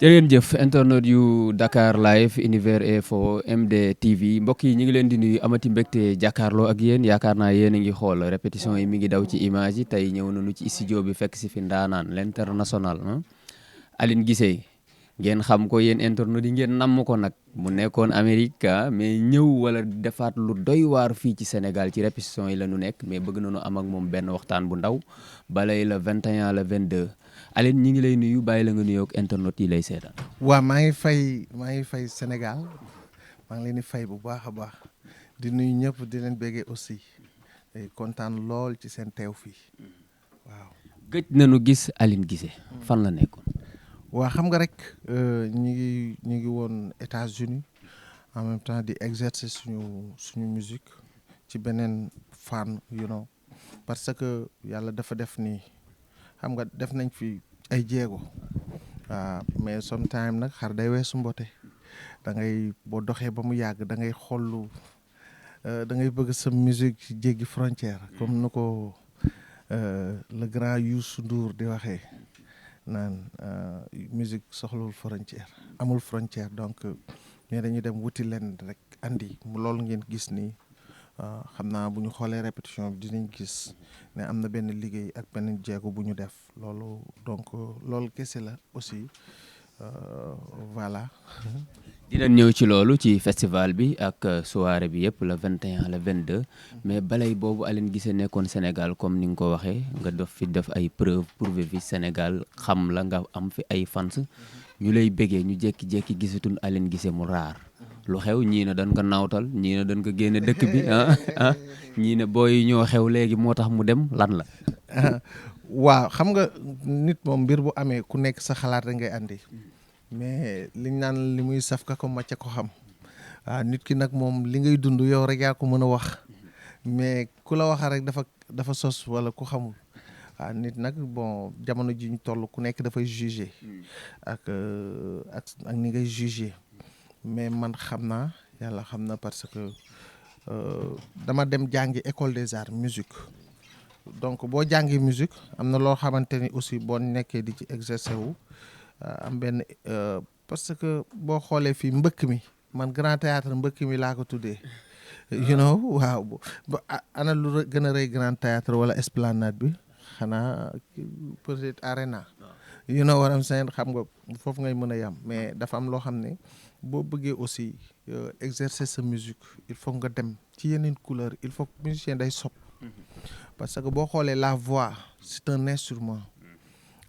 jërë ngeen jëf internet yu Dakar Live Univers Info MD TV mbokk yi ñu ngi leen di nuyu amati mbégte jàkkaarloo ak yéen yaakaar naa yéen a ngi xool répétition yi mi ngi daw ci image yi tey ñëw nañu ci studio bi fekk si fi ndaanaan l'international Aline Guissé ngeen xam ko yéen internet yi ngeen namm ko nag mu nekkoon Amérique mais ñëw wala defaat lu doy waar fii ci Sénégal ci répétition yi la ñu nekk mais bëgg nañu am ak moom benn waxtaan bu ndaw balay le 21 le 22 Aline ñi ngi lay nuyu bàyyi la nga nuyoo ak internet yi lay seetaan. waaw maa ngi fay Sénégal maa ngi leen di fay bu baax a baax di nuyu ñëpp di leen béggee aussi kontaan lool ci seen teew fii waaw. gëj nañu gis Aline Guissé fan la nekkoon. waa xam nga rek ñu ngi woon États-Unis en même temps di exercer suñu musique ci beneen fànn parce que yàlla dafa def nii xam nga def nañ fi ay jéego waaw mais sometime nag xar day weesu mbote da ngay boo doxee ba mu yàgg da ngay xollu da ngay bëgg sa musique jéggi frontière comme nu ko le grand Youssou Ndour di waxee naan musique soxlawul frontière amul frontière donc mais dañuy dem wuti leen rek andi loolu ngeen gis nii xam naa bu ñu xoolee répétition bi dinañ gis ne am na benn liggéey ak benn jéego bu ñu def loolu donc loolu kese la aussi voilà. dinañ ñëw ci loolu ci festival bi ak soirée bi yëpp le 21 le 22 mais balay boobu Aline Guissé nekkoon Sénégal comme ni nga ko waxee nga def ay preuve prouver fi Sénégal xam la nga am fi ay fans ñu lay bëggee ñu jékki-jékki gisatul Aline Guissé mu raar. lu xew ñii ne dañ ko naawtal ñii ne dañ ko génne dëkk bi ñii ne booy ñoo xew léegi moo tax mu dem lan la. waaw xam nga nit moom mbir bu amee ku nekk sa xalaat rek ngay andi mais liñ naan li muy saf ka ko macca ko xam waaw nit ki nag moom li ngay dund yow rek yaa ko mën a wax mais ku la wax rek dafa sos wala ku xamul waaw nit nag bon jamono ji ñu toll ku nekk dafay juger ak ni ngay juger. mais man xam naa yàlla xam na parce que dama dem jàngi école des arts musique donc boo jàngi musique am na loo xamante ni aussi boo nekkee di ci exercer wu am benn parce que boo xoolee fii mbëkk mi man grand théâtre mbëkk mi laa ko tuddee waaw ana lu gën a rëy grand théâtre wala esplanade bi xanaa peut-être arena what I'm saying xam nga foofu ngay mën a yam mais dafa am loo xam ne boo bëggee aussi exercer sa musique il faut nga dem ci yeneen couleur il faut que musicien day sopp parce que boo xoolee la voix c'est un instrument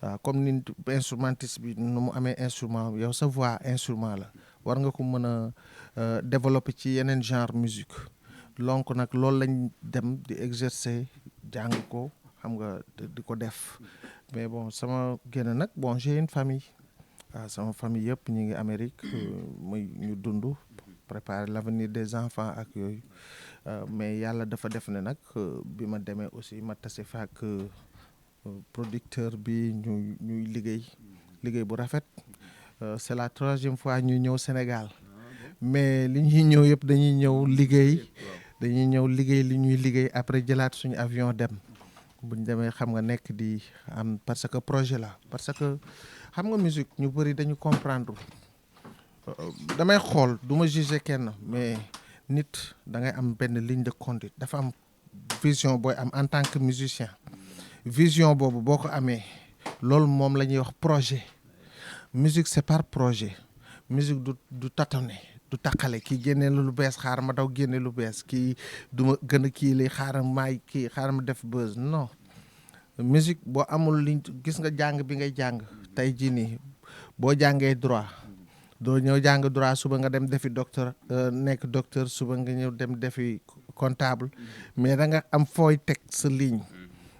waaw comme ni instrumentiste bi nu mu amee instrument yow sa voix instrument la war nga ko mën a développer ci yeneen genre musique donc nag loolu lañ dem di exercer jàng ko xam nga di ko def mais bon sama génn nag bon j'ai une famille waaw sama famille yëpp ñu ngi Amérique muy ñu dund préparer l'avenir des enfants ak yooyu mais yàlla dafa def ne nag bi ma demee aussi ma tase fa ak producteur bi ñuy liggéey bu rafet c'est la 3e fois ñuy ñëw Sénégal mais li ñuy ñëw yëpp dañuy ñëw liggéey li ñuy liggéey après jëlaat suñu avion dem buñ demee xam nga nekk di am parce que projet la parce que xam nga musique ñu bëri dañu comprendre damay xool du ma juger kenn mais nit da ngay am benn ligne de conduite dafa am vision booy am en tant que musicien vision boobu boo ko amee loolu moom la ñuy wax projet musique c'est par projet musique du tâtonner du taqale kii génnee lu bees xaaral ma daw génne lu bees kii du ma gën a kii li xaaral ma def buzz non musique boo amul liñ gis nga jàng bi ngay jàng tey jii nii boo jàngee droit doo ñëw jàng droit suba nga dem defi nekk docteur suba nga ñëw dem defi comptable mais da nga am fooy teg sa ligne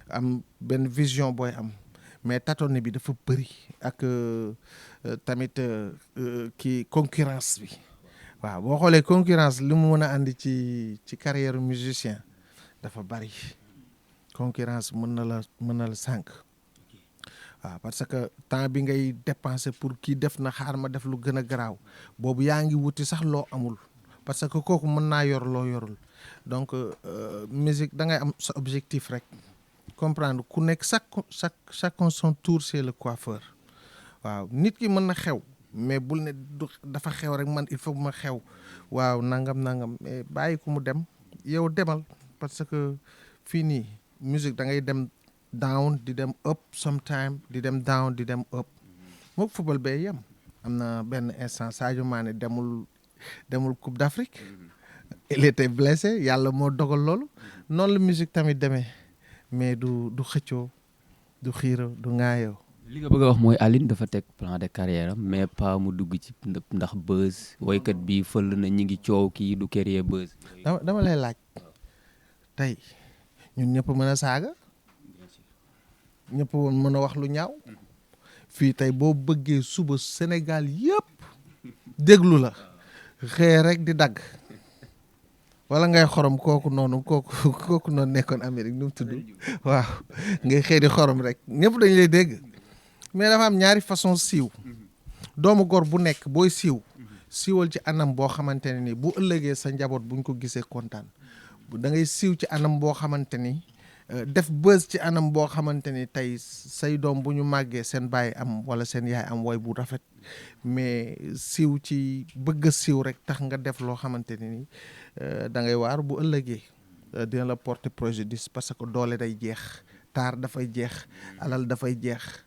am benn vision booy am mais tâtonner bi dafa bëri ak tamit kii concurrence bi waaw boo xoolee concurrence li mu mën a andi ci carrière musicien dafa bari concurrence mën na la sànq waaw parce que temps bi ngay dépenser pour kii def na xaar ma def lu gën a garaaw boobu yaa ngi wuti sax loo amul parce que kooku mën naa yor loo yorul donc musique da ngay am sa objectif rek comprendre ku nekk chaque son tour c'est le coiffeur waaw nit ki mën na xew mais bul ne dafa xew rek man il faut ma xew waaw nangam mais bàyyi ko mu dem yow demal parce que fii nii musique da ngay dem down di dem up sometime di dem down di dem up mook football bee yem am na benn instant Sadio Mané demul Coupe d'Afrique il était blessé yàlla moo dogal loolu noonu la musique tamit demee mais du xëccoo du xiiro du ŋaayoo. li nga bëgg a wax mooy Aline dafa teg plan de carrière am mais pas mu dugg ci ndax buzz woykat bi fël na ñi ngi coow kii du créer buzz. dama lay laaj tey ñun ñëpp mën a saaga ñëpp mën a wax lu ñaaw fii tey boo bëggee suba Sénégal yëpp déglu la xëy rek di dagg wala ngay xorom kooku noonu nekkoon Amérique nu mu tudd waaw ngay xëy di xorom rek ñëpp dañu lay dégg mais dafa am ñaari façon siiw doomu góor bu nekk booy siiwal ci anam boo xamante ne ni bu ëllëgee sa njaboot buñ ko gisee kontaan da ngay siiw ci anam boo xamante ni def buzz ci anam boo xamante ni tey say doom bu ñu màggee seen baay am wala seen yaay am woy bu rafet mais siiw ci bëgg a siiw rek tax nga def loo xamante ni da ngay waar bu ëllëgee dina la porter préjudice parce que doole day jeex taar dafay jeex alal dafay jeex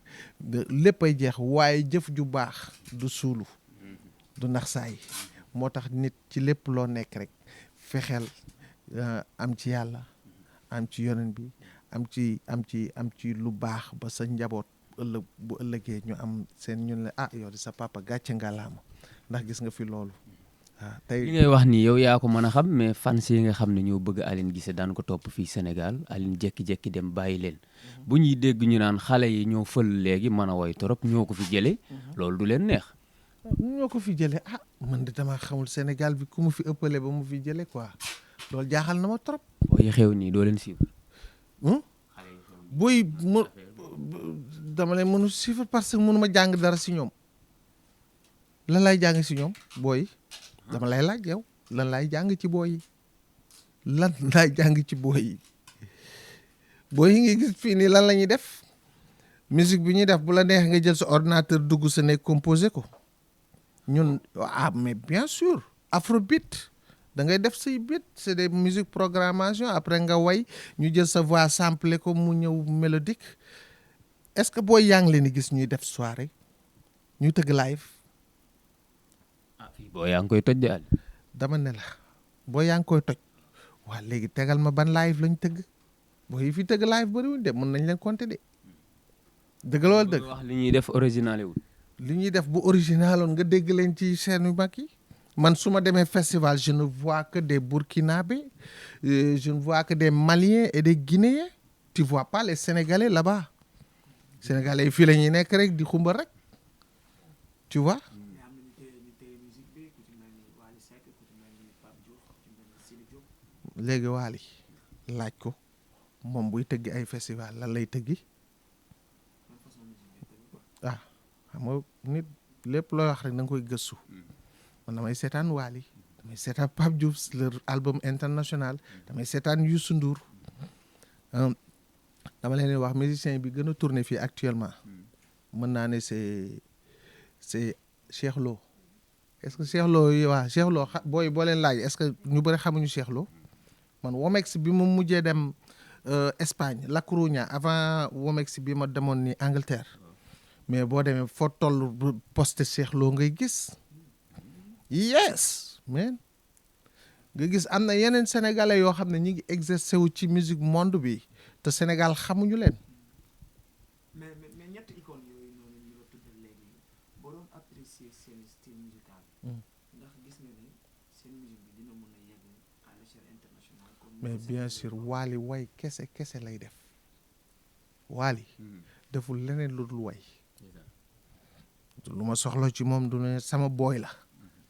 léppay jeex waaye jëf ju baax du suulu du nax saay moo tax nit ci lépp loo nekk rek fexeel am ci yàlla am ci yonent bi am ci lu baax ba sa njaboot bu ëllëgee ñu am seen ñun la yow di sa papa gàcce ngalaama ndax gis nga fi loolu waaw tey li ngay wax ni yow yaa ko mën a xam mais fans yi nga xam ne ñoo bëgg Aline Guissé daan ko topp fii Sénégal Aline jékki-jékki dem bàyyi leen bu ñuy dégg ñu naan xale yi ñoo fël léegi mën a woy trop ñoo ko fi jëlee loolu du leen neex. ñoo ko fi jëlee man de dama xamul Sénégal bi ku mu fi ëppale ba mu fi jëlee quoi loolu jaaxal na ma trop. booy xew nii doo leen suivre. booy dama leen mënu suivre parce que mënu ma jàng dara si ñoom lan lay jàng si ñoom booy dama lay laaj yow lan lay jàng ci booy yi lan lay jàng ci booy yi booy yi nga gis fii nii lan la ñuy def musique bi ñuy def bu la neex nga jël sa ordinateur dugg sa nekk composé ko ñun mais bien sûr afrobeat da ngay def say beat c'est des musiques programmation après nga way ñu jël sa voix samplé ko mu ñëw mélodique est-ce que booy yaa ngi leen di gis ñuy def soirée ñuy tëgg live. fii boo yaa ngi koy toj de al dama ne la boo yaa ngi koy toj waa léegi tegal ma ban live lañ tëgg boo yi fi tëgg live bëriwuñ de mën nañ leen compter de dëgg loolu dëgg wax li ñuy def original wul li ñuy def bu originaloon nga dégg leen ci chaîne yu mag yi man su ma demee festival je ne vois que des Burkinabés je ne vois que des Maliens et des Guinéens tu vois pas les Sénégalais là-bas Sénégalais yi fii la ñuy nekk rek di xumba rek tu vois. léegi Wally laaj ko moom buy tëggi ay festival lan lay tëggi xam nga nit lépp looy wax rek da nga koy gëstu man damay seetaan Wally damay seetaan Pape Diouf leur album international damay seetaan Youssou Ndour dama leen di wax musicien bi gën a tourné fii actuellement mën naa ne c'est Cheikh Lo est-ce que Cheikh Lo yi waa Cheikh Lo booy boo leen laaj est-ce que ñu bëri xamuñu Cheikh Lo man Womex bi mu mujjee dem Espagne La Coruña avant Womex bi ma demoon ni Angleterre mais boo demee foo toll poste Cheikh Lo ngay gis yes man nga gis am na yeneen sénégalais yoo xam ne ñi ngi exercer wu ci musique monde bi te Sénégal xamuñu leen. mais ñetti icônes yooyu noonu ñu la tuddee léegi boo doon apprécier seen style musical. ndax gis nga ne seen musique bi dina mën a yegg à l'échelle internationale. mais bien sûr Wally way kese lay def Wally deful leneen lu dul way lu ma soxla ci moom du ne sama booy la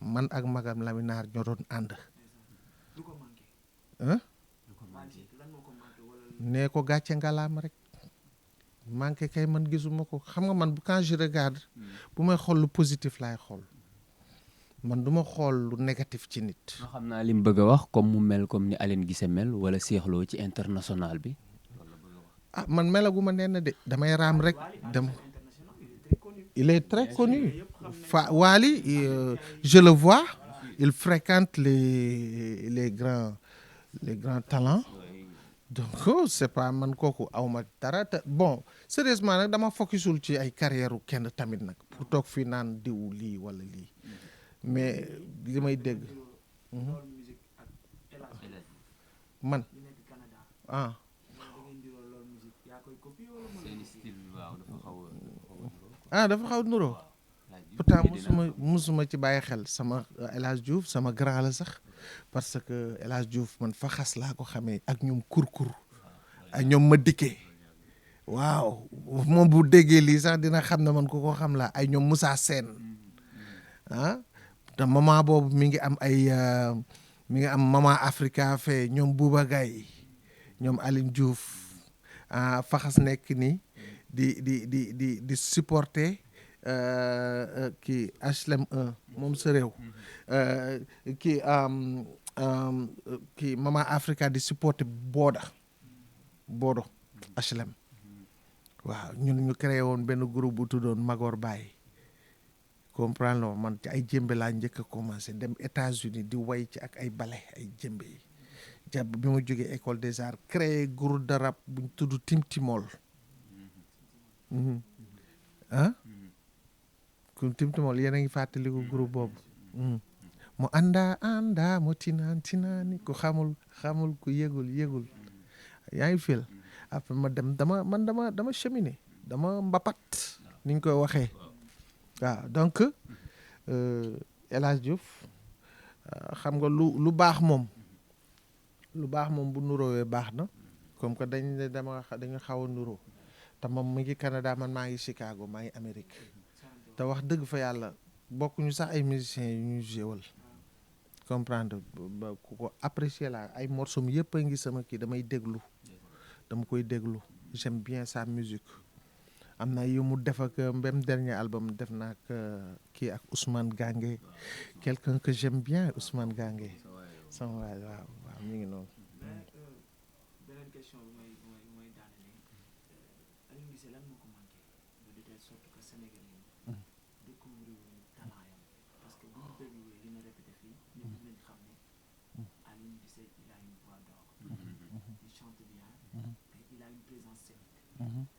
man ak magam Laminaar ñoo doon ànd. du ko manqué. nee ko gàcce ngalaam rek manqué kay man gisuma ko xam nga man quand je regarde bu may xool lu positif laay xool man du ma xool lu négatif ci nit. xam naa li mu bëgg a wax comme mu mel comme ni Aline Guissé mel wala Cheikh Lo ci international bi. man melaguma nee na de damay raam rek dem il est très connu. Wally, je le vois, il fréquente les grands talents. Donc c'est pas man kooku awma dara te bon sérieusement nag dama focusul ci ay carrière kenn tamit nag pour toog fii naan diw lii wala lii mais li may dégg man dafa xaw nuroo pourtant musuma ci bàyyi xel sama El Hadj Diouf sama grand la sax parce que El Hadj Diouf man fa xas laa ko xamee ak ñoom kurkur ak ñoom ma dikkee waaw moom bu déggee lii sax dina xam ne man ku ko xam la ay ñoom Moussa Sène te moment boobu mi ngi am Maman Africa fee ñoom Bouba Gaye ñoom Aline Diouf faxas nekk ni di supporter kii HLM 1 moom sa réew kii Maman Africa di supporter Bodo HLM waaw ñun ñu créé woon benn groupe bu tuddoon Magor Baye comprendre lo man ci ay jëmbe laa njëkk a commencé dem États-Unis di way ci ak ay bale ay jëmbe yi jàpp bi ma jógee école des arts créé groupe de rap buñ tudd Timtimol ku Timtimol yéen a ngi fàttaliku groupe boobu mu anda mu tinaani ku xamul ku yëgul yaa ngi fil après ma dem dama cheminer dama mbapat ni ñu koy waxee waaw donc El Hadj Diouf xam nga lu baax moom bu nuroowee baax na comme que dañu xaw a nuroo te moom mu ngi Canada man maa ngi Chicago maa ngi Amérique te wax dëgg fa yàlla bokkuñu sax ay musiciens yu ñuy jéewal comprendre ba ku ko apprécier la ay morceaux yëpp a ngi sama kii dama koy déglu j'aime bien sa musique am na yu mu def ak même dernier album def na ak kii ak Ousmane Gangué quelqu'un que j'aime bien Ousmane Gangué sama waay waaw mi ngi noonu. beneen question bi mooy daanele Aliou Guissé lan moo ko manqué de telle sorte que Sénégalais yi découvrir talent yam parce que bu ñu déggee li nga répété fii ñëpp dinañ xam ne Aliou Guissé il a une voix d'or il chante bien et il a une présence scénique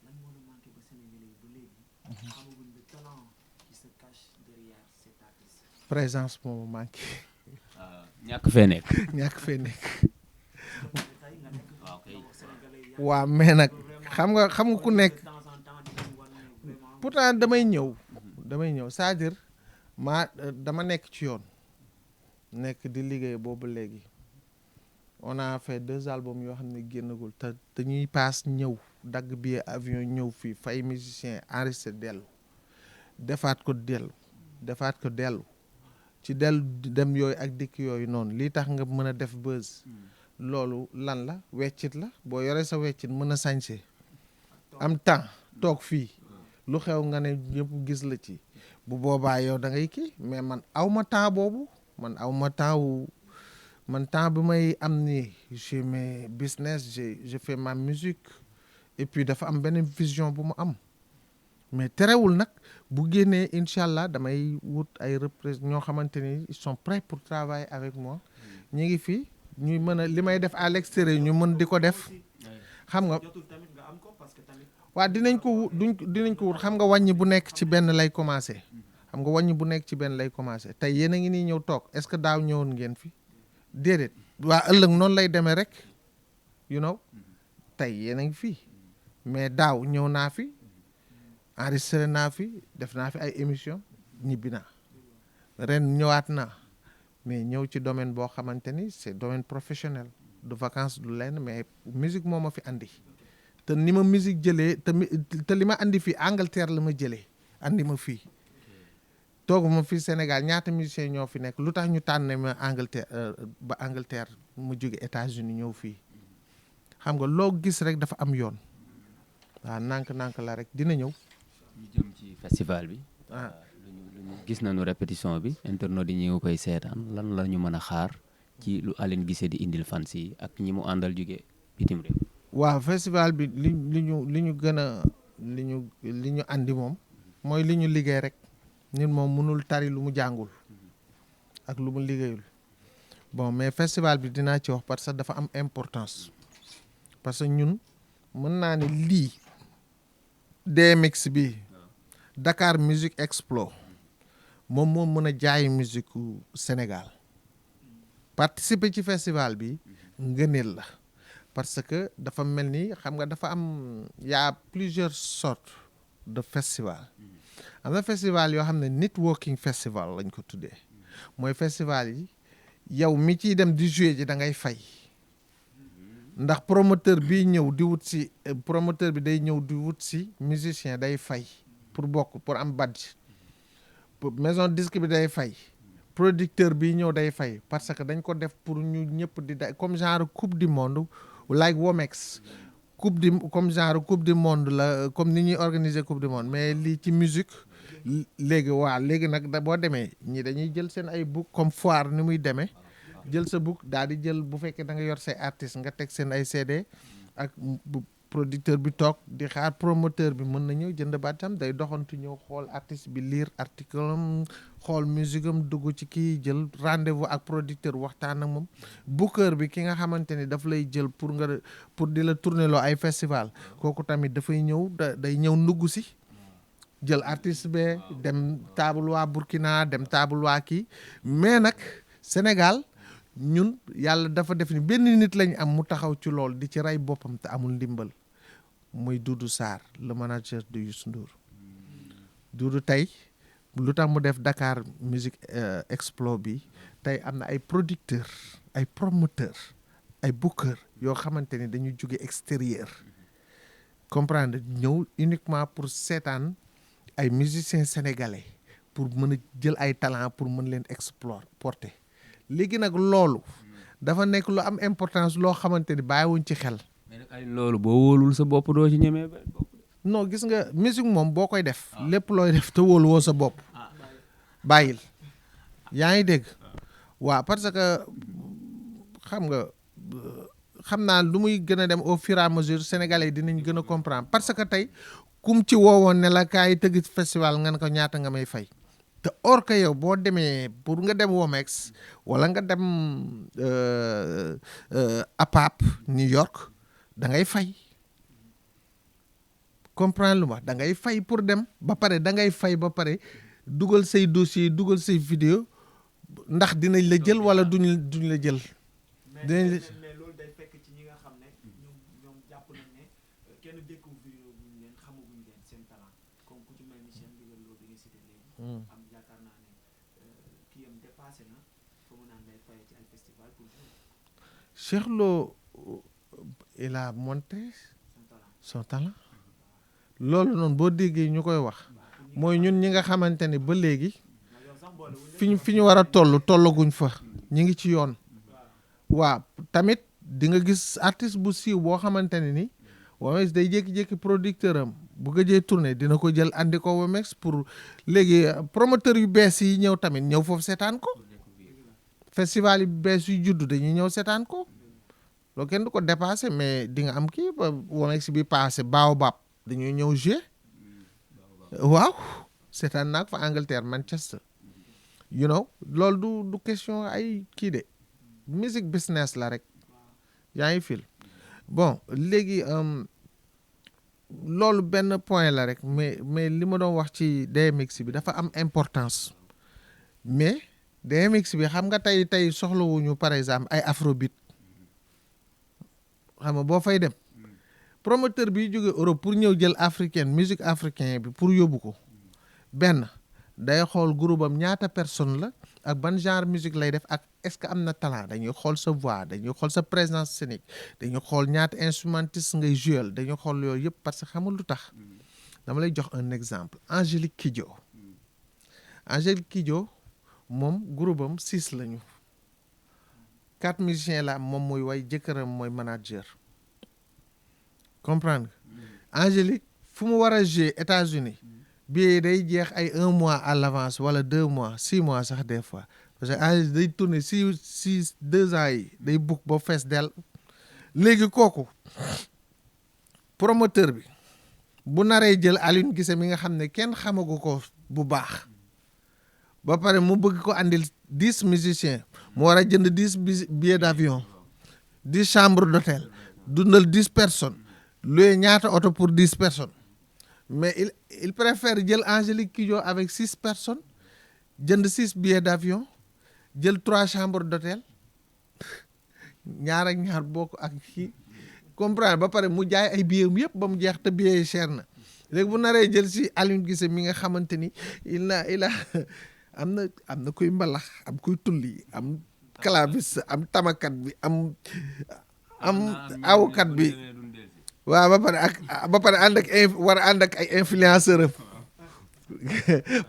lan moo la manqué ba Sénégalais yi ba léegi xamaguñ le talent qui se cache derrière cet artiste. Présence moo manqué. ñàkk fee nekk. waaw mais nag xam nga ku nekk pourtant damay ñëw c'est-à-dire dama nekk ci yoon nekk di liggéey boobu léegi on a fait 2 albums yoo xam ne génnagul te dañuy paas ñëw dagg billet avion ñëw fii fay musicien enregistré defaat ko dellu ci dellu dem yooyu ak dikk yooyu noonu lii tax nga mën a def buzz loolu lan la weccit la boo yoree sa weccit mën a sañse am temps toog fii lu xew nga ne ñëpp gis la ci bu boobaa yow da ngay kii mais man aw ma temps boobu man temps bi may am ni j'ai mes business je fais ma musique et puis dafa am benn vision bu mu am mais terewul nag bu génnee incha allah damay wut ay représentants ñoo xamante ni ils sont prêts pour travailler avec moi ñu ngi fii ñuy mën a li may def à l'extérieur ñu mën di ko def xam nga waaw dinañ ko wut xam nga wàññi bu nekk ci benn lay commencer tey yéen a ngi nii ñëw toog est-ce que daaw ñëwoon ngeen fi déedéet waa ëllëg noonu lay demee rek tey yéen a ngi fii mais daaw ñëw naa fi enregistré naa fi def naa fi ay émission ñibbi naa ren ñëwaat naa mais ñëw ci domaine boo xamante ni c'est domaine professionnel de vacances du lenn mais musique moo ma fi andi te ni ma musique jëlee te li ma andi fii Angleterre la ma jëlee andi ma fii toogu ma fii Sénégal ñaata musiciens ñoo fi nekk lu tax ñu tànn ma Angleterre mu jóge États-Unis ñëw fii xam nga loo gis rek dafa am yoon waaw nànk la rek dina ñëw. ñu jëm ci festival bi. gis nañu répétition bi internautes yi ñu koy seetaan lan la ñu mën a xaar ci lu Aliou Guissé di indil fans yi ak ñi mu àndal jóge bitim réew. waaw festival bi li ñu andi moom mooy li ñu liggéey rek nit moom mënul tari lu mu jàngul ak lu mu liggéeyul bon mais festival bi dinaa ci wax parce que dafa am importance parce que ñun mën naa ne lii DMX bi Dakar Music Explo moom moo mën a jaay musique Sénégal participer ci festival bi ngëneel la parce que dafa mel ni xam nga dafa am y a plusieurs sortes de festival am na festival yoo xam ne networking festival lañ ko tuddee mooy festival yi yow mi ciy dem di jouer ji da ngay fay ndax promoteur bi ñëw di wut si promoteur bi day ñëw di wut si musicien day fay pour bokk pour am badge maison disque bi day fay producteur bi ñëw day fay parce que dañ ko def pour ñu ñëpp di da comme genre coupe du monde like Womex comme genre coupe du monde la comme ni ñuy organiser coupe du monde mais lii ci musique léegi léegi nag boo demee ñi dañuy jël seen ay book comme foire ni muy demee jël sa book daal di jël bu fekkee da nga yor say artiste nga teg seen ay CD ak producteur bi toog di xaar promoteur bi mën na ñëw jënd bàttam day doxantu ñëw xool artiste bi lire article am xool musique am dugg ci kii jël rendez-vous ak producteur waxtaan ak moom booker bi ki nga xamante ni daf lay jël pour di la tourner loo ay festival kooku tamit dafay ñëw day ñëw ndugg si jël artiste be dem table waa Burkina dem table waa kii mais nag Sénégal ñun yàlla dafa def ni benn nit lañ am mu taxaw ci lool di ci rey boppam te amul ndimbal muy Doudou Sarr le manager de Youssou Ndour Doudou tey lu tax mu def Dakar Music Explo bi tey am na ay producteur ay promoteur ay booker yoo xamante ni dañu jóge extérieur comprendre ñëw uniquement pour seetaan ay musiciens sénégalais pour mën a jël ay talent pour mën leen exporter léegi nag loolu dafa nekk lu am importance loo xamante ni bàyyiwuñ ci xel. mais nag ay loolu boo wóolul sa bopp doo ci ñemee ba bopp. non gis nga musique moom boo koy def. lépp looy def te wóolu woo sa bopp. bàyyil yaa ngi dégg. waaw parce que xam naa lu muy gën a dem au fur et à mesure sénégalais dinañ gën a comprendre parce que tey kum ci woowoon ne la kaay tëgg festival nga ne ko ñaata nga may fay. te or que yow boo demee pour nga dem Womex wala nga dem APAP New York da ngay fay comprendre lu ma da ngay fay pour dem ba pare da ngay fay ba pare dugal say dossier dugal say vidéo ndax dinañ la jël wala duñ la jël. dinañ la mais loolu day fekk ci ñi nga xam ne ñoom jàpp nañ ne kenn découvrir buñ leen xamaguñ leen seen talent comme ku ci mel ni Cheikh Ndigal Lo bi nga cité léegi. am yaakaar naa ne kii am dépassé na fa mu naan lay fayee ci ay festival pour Cheikh Lo il a monté son talent loolu noonu boo déggee ñu koy wax mooy ñun ñi nga xamante ni ba léegi fi ñu war a tollaguñ fa ñu ngi ci yoon. waaw tamit di nga gis artiste bu siiw boo xamante ne ni Womex day jékki-jékki producteur am bu gëjee tourné dina ko jël andi ko Womex pour léegi promoteur yu bees yi ñëw tamit ñëw foofu seetaan ko festival yu bees yu juddu dañuy ñëw seetaan ko loolu kenn du ko dépassé mais di nga am kii ba Womex bi passé Baobab dañuy ñëw jouer waaw seetaan naa ko fa Angleterre Manchester loolu du question ay kii de music business la rek yaa ngi fil bon léegi loolu benn point la rek mais li ma doon wax ci DMX bi dafa am importance mais DMX bi xam nga tey soxlawuñu par exemple ay afrobeat xam nga boo fay dem promoteur bi jóge Europe pour ñëw jël musique africain bi pour yóbbu ko benn day xool groupe am ñaata personne la ak ban genre musique lay def ak est-ce que am na talent dañuy xool sa voix dañuy xool sa présence scénique dañuy xool ñaata instrumentiste ngay jouer dañuy xool yooyu yëpp parce que xamul lu tax dama lay jox un exemple Angélique Kidjo moom groupe am 6 lañu 4 musiciens la am moom mooy way jëkkëram mooy manager comprendre Angélique fu mu war a jouer États-Unis bi day jeex ay 1 mois à l'avance wala 2 mois 6 mois sax des fois parce que Angélique day tourner 2 ans yi day book ba fees del léegi kooku promoteur bi bu naree jël Aliou Guissé mi nga xam ne kenn xamagu ko bu baax ba pare mu bëgg ko andil 10 musiciens mu war a jënd 10 billets d'avion 10 chambres d'hôtel dundal 10 personnes loué ñaata oto pour 10 personnes mais il préfère jël Angélique Kidjo avec 6 personnes jënd 6 billets d'avion jël 3 chambres d'hôtel ñaar ak ñaar bokk ak kii comprendre ba pare mu jaay ay billets yëpp ba mu jeex te billets yi cher na léegi bu naree jël si Aliou Guissé mi nga xamante ni il a am na kuy mbalax am kuy tulli am claviste am tamakat bi am awkat bi waaw ba pare ànd ak war a ànd ak ay influenceur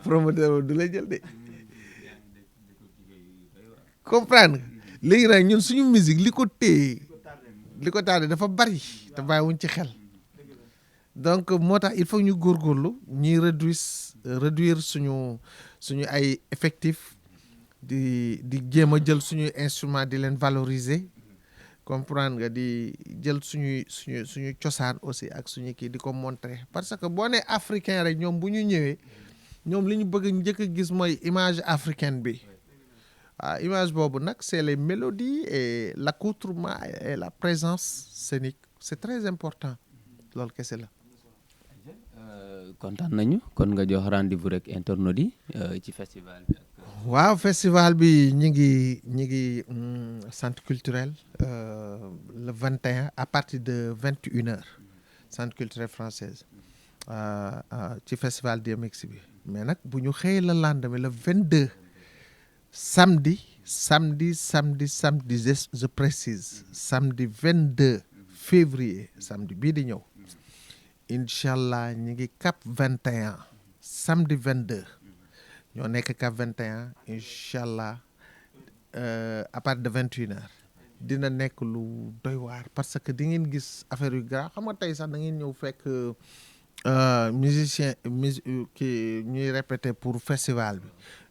promoteur du la jël de comprendre léegi nag ñun suñu musique li ko tardé dafa bari te bàyyiwuñ ci xel donc moo tax il faut ñu góorgóorlu ñuy réduire suñu ay effectifs di jéem a jël suñuy instrument di leen valoriser comprendre nga di jël suñu cosaan aussi ak suñu kii di ko montrer parce que boo nee africain rek ñoom bu ñu ñëwee ñoom li ñu bëgg njëkk a gis mooy image africaine bi image boobu nag c'est les mélodies et l'accoutrement et la présence scénique c'est très important loolu kese la. kontaan nañu kon nga jox rendez-vous rek internautes yi ci festival bi. waaw festival bi ñi ngi centre culturel le 21 à partir de 21h centre culturel française ci festival DMX bi mais nag bu ñu xëyee le lendemain le 22 samedi je précise samedi 22 février samedi bii di ñëw incha allah ñu ngi Cap 21 samedi 22 ñoo nekk Cap 21 incha allah à partir de 21h dina nekk lu doy waar parce que di ngeen gis affaire yu grave xam nga tey sax da ngeen ñëw fekk musicien ki ñuy répéter pour festival bi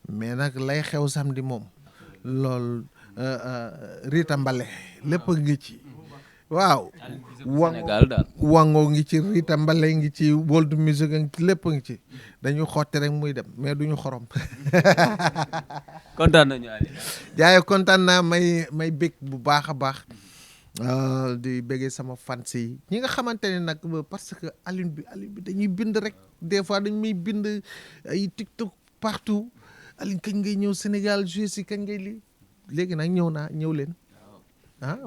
mais nag lay xew samedi moom loolu Rita Mbale lépp ngi ci waaw wango ngi ci Rita Mbale ngi ci world music ngi ci lépp ngi ci dañu xotti rek muy dem mais duñu xorom kontaan nañu Ali jaaye kontaan naa may bég bu baax a baax di béggee sama fans yi ñi nga xamante ne nag parce que Aliou bi dañuy bind rek des fois dañ may bind ay TikTok partout Aliou kañ ngay ñëw Sénégal jouer si kañ ngay lii léegi nag ñëw leen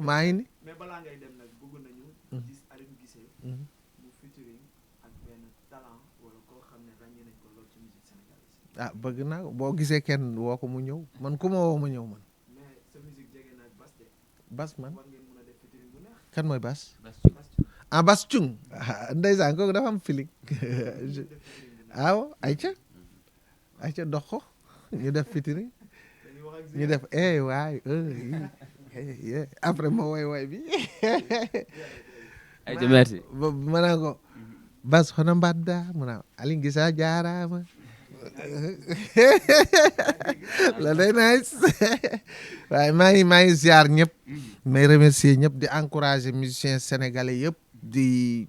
maa ngi ni mais balaa ngay dem nag bëgg nañu gis Aliou Guissé mu featuring ak benn talent wala koo xam ne ràññee nañ ko lool ci musique sénégalaise. bëgg naa boo gisee kenn woo ko mu ñëw man ku ma woo ma ñëw man. mais sa musique jege na ak Bass de. Bass man war ngeen mën a def featuring bu neex. kan mooy Bass. Bass Cung ndeysaan kooku dafa am feeling waaw ayca dox ko ñu def featuring ñu def waay après ma woy bi ayca merci ma naa ko Bass xona mbadda mu naa Aliou Guissé jaaraama la day nice waaye maa ngi ziar ñëpp may remercier ñëpp di encourager musiciens sénégalais yëpp di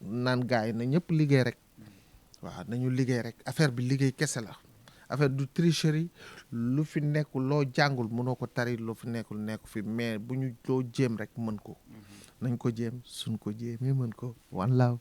naan gaay na ñëpp liggéey rek waaw nañu liggéey rek affaire bi liggéey kese la affaire du tricherie lu fi nekkul loo jàngul mënoo ko tari lu fi nekkul nekku fi mais bu ñu loo jéem rek mën ko nañ ko jéem suñ ko jéemee mën ko one love.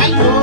Ayo,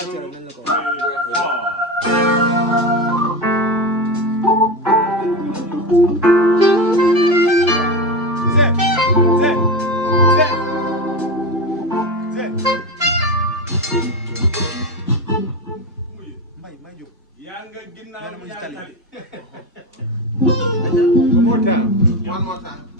One more time. One more time.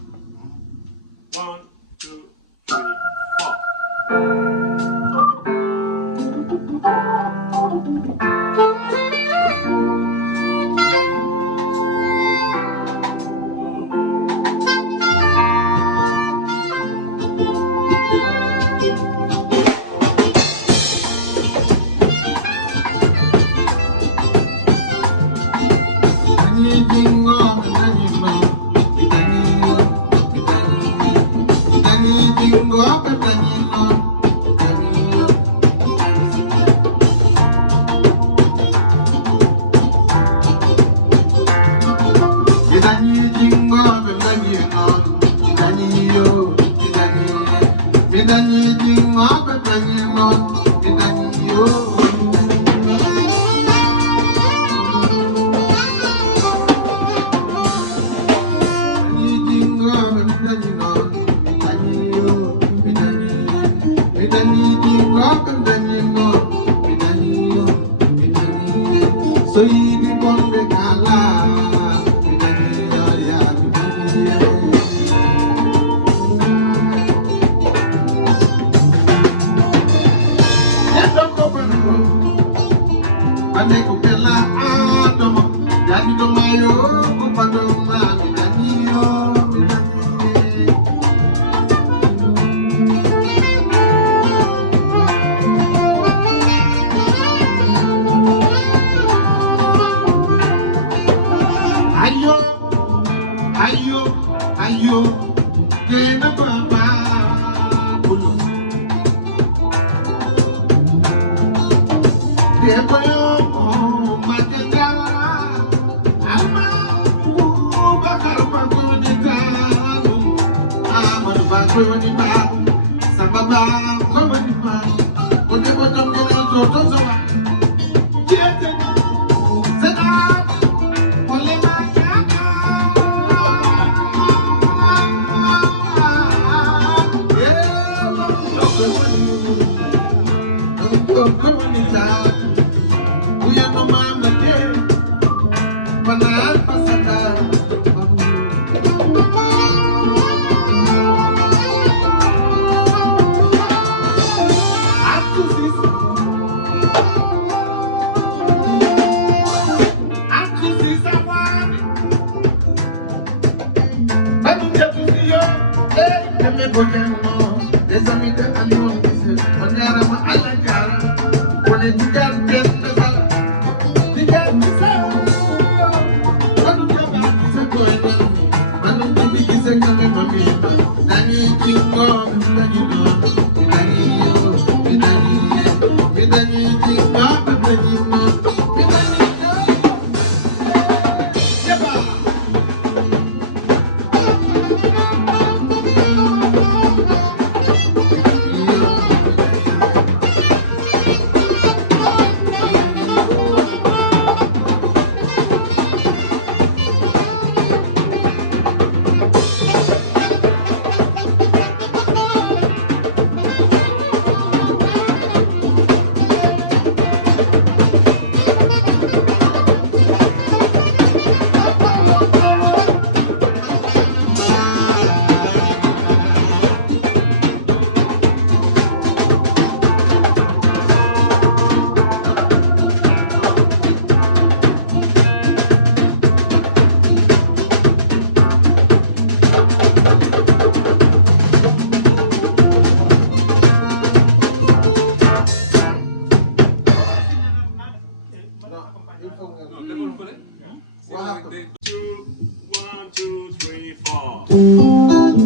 1, 2, 3, 4.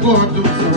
going through some